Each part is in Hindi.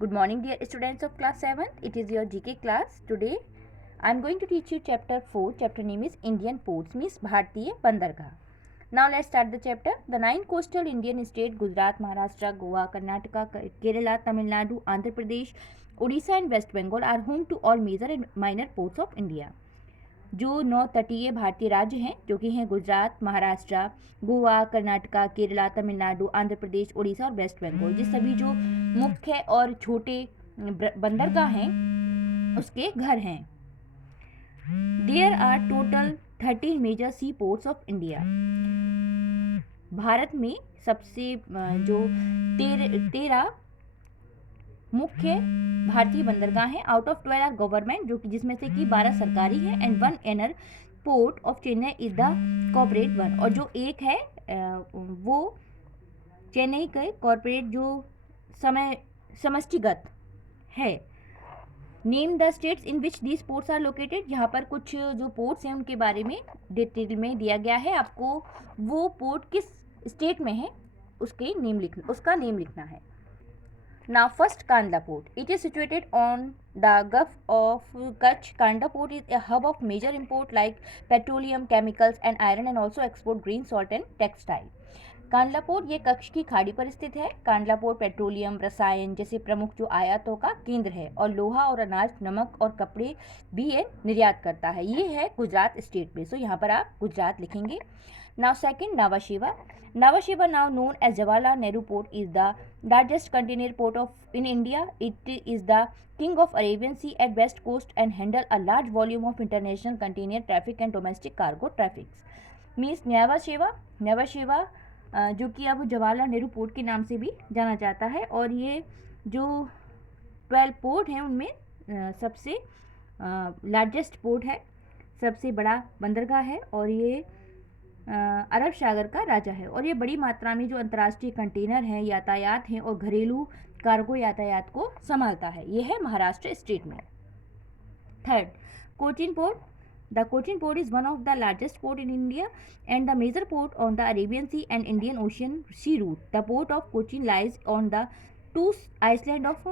Good morning, dear students of class 7th. It is your GK class. Today I am going to teach you chapter 4. Chapter name is Indian Ports, means Bhartiya Bandargah. Now let's start the chapter. The 9 coastal Indian states Gujarat, Maharashtra, Goa, Karnataka, Kerala, Tamil Nadu, Andhra Pradesh, Odisha and West Bengal are home to all major and minor ports of India. जो 9 तटीय भारतीय राज्य हैं जो कि हैं गुजरात, महाराष्ट्र, गोवा, कर्नाटका, केरला, तमिलनाडु, आंध्र प्रदेश, उड़ीसा और वेस्ट बंगाल, ये सभी जो मुख्य और छोटे बंदरगाह हैं उसके घर हैं. There are total 13 major sea ports of India. Bharat में सबसे जो 13 मुख्य भारतीय बंदरगाह हैं. आउट ऑफ 12 आर गवर्नमेंट, जो कि जिसमें से कि 12 सरकारी है, and 1 Ennore port of Chennai is the corporate one, और जो एक है वो चेन्नई के कॉर्पोरेट जो समष्टिगत है. Name the states in which these ports are located. यहाँ पर कुछ जो पोर्ट्स हैं उनके बारे में डिटेल में दिया गया है. आपको वो पोर्ट किस स्टेट में है उसका नेम लिखना है. Now first Kandla Port. It is situated on the Gulf of Kutch. Kandla Port is a hub of major import like petroleum, chemicals and iron, and also export green salt and textile. Kandla port ये कच्छ की खाड़ी पर स्थित है. कांडला पोर्ट पेट्रोलियम, रसायन जैसे प्रमुख जो आयातों का केंद्र है, और लोहा और अनाज, नमक और कपड़े भी ये निर्यात करता है. ये है गुजरात स्टेट में, सो यहाँ पर आप गुजरात लिखेंगे. Now second, Nhava Sheva. Nhava Sheva, now known as Jawaharlal Nehru Port, is the largest container port in India. It is the king of Arabian Sea at west coast and handle a large volume of international container traffic and domestic cargo traffic. Means Nhava Sheva जो कि अब जवाहरलाल नेहरू पोर्ट के नाम से भी जाना जाता है, और ये जो 12 पोर्ट हैं उनमें सबसे लार्जेस्ट पोर्ट है, सबसे बड़ा बंदरगाह है, और ये अरब सागर का राजा है, और ये बड़ी मात्रा में जो अंतर्राष्ट्रीय कंटेनर हैं, यातायात हैं और घरेलू कार्गो यातायात को संभालता है. ये है महाराष्ट्र स्टेट में. Third, Cochin port. The Cochin port is one of the largest port in India and the major port on the Arabian sea and Indian ocean sea route. The port of Cochin lies on the two island of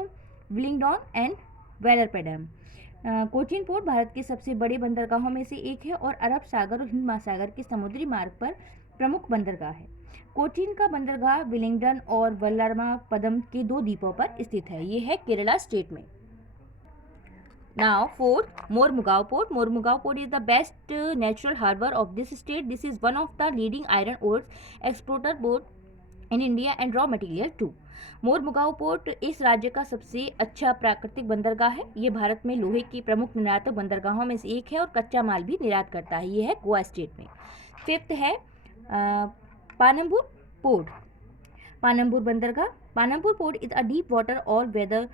Willingdon and Vallarpadam. Cochin port Bharat के सबसे बड़े बंदरगाहों में से एक है और अरब सागर और हिंद महासागर के समुद्री मार्ग पर प्रमुख बंदरगाह है. कोचिन का बंदरगाह विलिंगडन और वल्लरमापदम के 2 द्वीपों पर स्थित है. ये है केरला स्टेट में. Now fourth, Mormugao Port. Mormugao Port is the best natural harbour of this state. This is one of the leading iron ore exporter port in India and raw material too. Mormugao port इस राज्य का सबसे अच्छा प्राकृतिक बंदरगाह है. ये भारत में लोहे की प्रमुख निर्यातक बंदरगाहों में से एक है और कच्चा माल भी निर्यात करता है. ये है गोवा स्टेट में. फिफ्थ है पानम्बुर पोर्ट. पानम्बुर बंदरगाह. Panambur port is a deep water all weather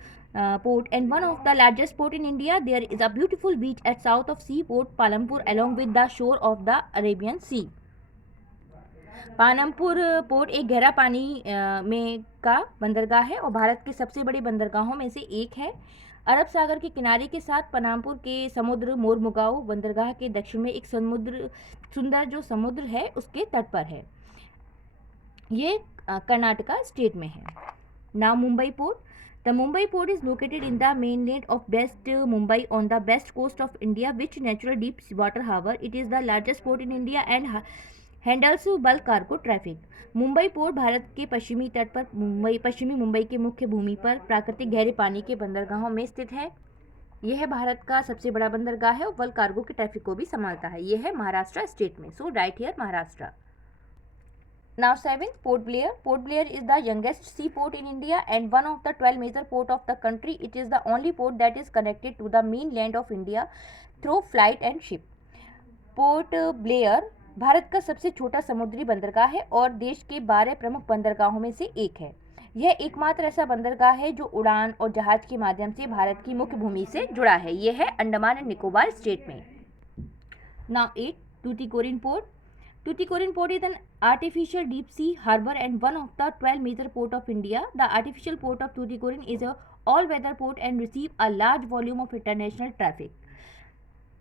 port and one of the largest port in India. There is a beautiful beach at south of seaport Palampur along with the shore of the Arabian Sea. Panambur port एक गहरा पानी में का बंदरगाह है और भारत के सबसे बड़े बंदरगाहों में से एक है. अरब सागर के किनारे के साथ पानमपुर के समुद्र मोरमुगाओ बंदरगाह के दक्षिण में एक सुंदर जो समुद्र है उसके तट पर है. ये कर्नाटका स्टेट में है. Now Mumbai port. The Mumbai port is located in the mainland of West Mumbai on the west coast of India, which natural deep water harbour. It is the largest port in India and handles bulk cargo traffic. Mumbai port Bharat के पश्चिमी तट पर पश्चिमी मुंबई के मुख्य भूमि पर प्राकृतिक गहरे पानी के बंदरगाहों में स्थित है. यह भारत का सबसे बड़ा बंदरगाह है और बल्क कार्गो के ट्रैफिक को भी संभालता है. यह है महाराष्ट्र स्टेट में. So right here Maharashtra. Now 7th, Port Blair. Port Blair is the youngest seaport in India and one of the 12 major port of the country. It is the only port that is connected to the mainland of India through flight and ship. Port Blair Bharat का सबसे छोटा समुद्री बंदरगाह है और देश के 12 प्रमुख बंदरगाहों में से एक है. यह एकमात्र ऐसा बंदरगाह है जो उड़ान और जहाज के माध्यम से भारत की मुख्य भूमि से जुड़ा है. यह है अंडमान एंड निकोबार स्टेट में. Now 8, Tuticorin Port. Tuticorin Port is an artificial deep sea harbour and one of the 12 major port of India. The artificial port of Tuticorin is a all-weather port and receive a large volume of international traffic.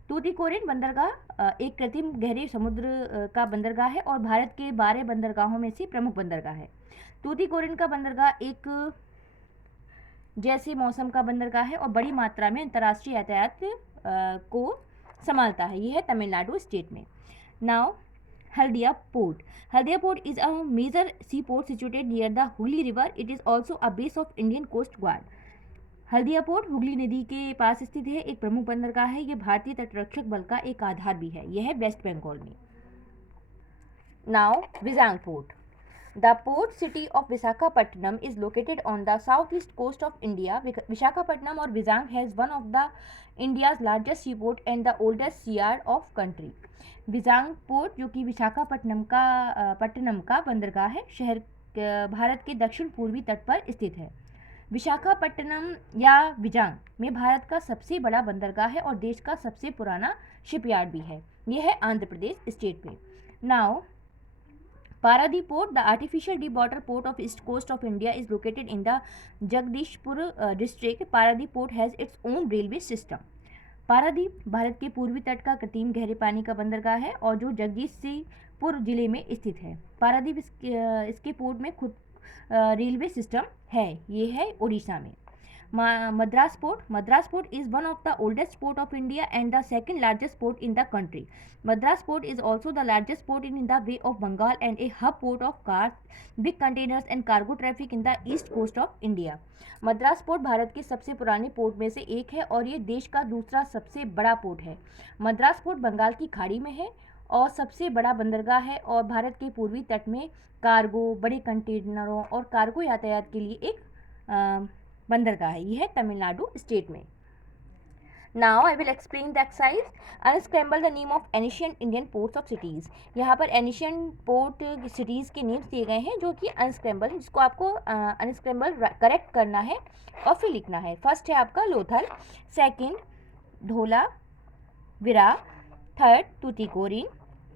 टूटिकोरिन बंदरगाह एक कृत्रिम गहरे समुद्र का बंदरगाह है और भारत के 12 बंदरगाहों में से प्रमुख बंदरगाह है. टूटिकोरिन का बंदरगाह एक जैसे मौसम का बंदरगाह है और बड़ी मात्रा में अंतर्राष्ट्रीय यातायात को संभालता है। यह है तमिलनाडु स्टेट में। Now Haldia port. Haldia port is a major sea port situated near the Hooghly river. It is also a base of Indian coast guard. Haldia port Hooghly नदी के पास स्थित है, एक प्रमुख बंदरगाह है। यह भारतीय तटरक्षक बल का एक आधार भी है। यह है वेस्ट बंगाल में। Now Vizag port. The port city of Visakhapatnam is located on the southeast coast of India. Visakhapatnam or Vizag has one of the India's largest seaport and the oldest seayard of country. Vizag port जो कि विशाखापट्टनम का बंदरगाह है, शहर भारत के दक्षिण पूर्वी तट पर स्थित है। विशाखापट्टनम या विजांग में भारत का सबसे बड़ा बंदरगाह है और देश का सबसे पुराना शिपयार्ड भी है। यह है आंध्र प्रदेश स्टेट में। Now Paradip Port, the artificial deep water port of east coast of India, is located in the Jagdishpur district. Paradip Port has its own railway system. Paradip Bharat के पूर्वी तट का कृत्रिम गहरे पानी का बंदरगाह है और जो जगदीशपुर जिले में स्थित है। पारादीप इसके पोर्ट में खुद रेलवे सिस्टम है। ये है उड़ीसा में। Madras Port. Madras Port is one of the oldest port of India and the second largest port in the country. Madras Port is also the largest port in the Bay of Bengal and a hub port of cars, big containers and cargo traffic in the east coast of India. Madras port Bharat के सबसे पुराने पोर्ट में से एक है और ये देश का दूसरा सबसे बड़ा पोर्ट है। मद्रास पोर्ट बंगाल की खाड़ी में है और सबसे बड़ा बंदरगाह है और भारत के पूर्वी तट में कार्गो, बड़े कंटेनरों और कार्गो यातायात के लिए एक बंदरगाह है। यह है तमिलनाडु स्टेट में। Now I will explain the exercise. Unscramble the name of ancient Indian ports of cities. यहाँ पर एनिशियंट पोर्ट सिटीज़ के नेम्स दिए गए हैं जो कि अनस्क्रैम्बल, जिसको आपको अनस्क्रैम्बल करेक्ट करना है और फिर लिखना है। फर्स्ट है आपका Lothal, second Dholavira, third Tuticorin,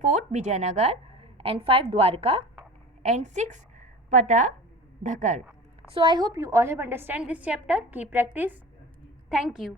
fourth Vijayanagar and 5 Dwarka and 6 Pattadakal. So I hope you all have understand this chapter. Keep practice. Thank you.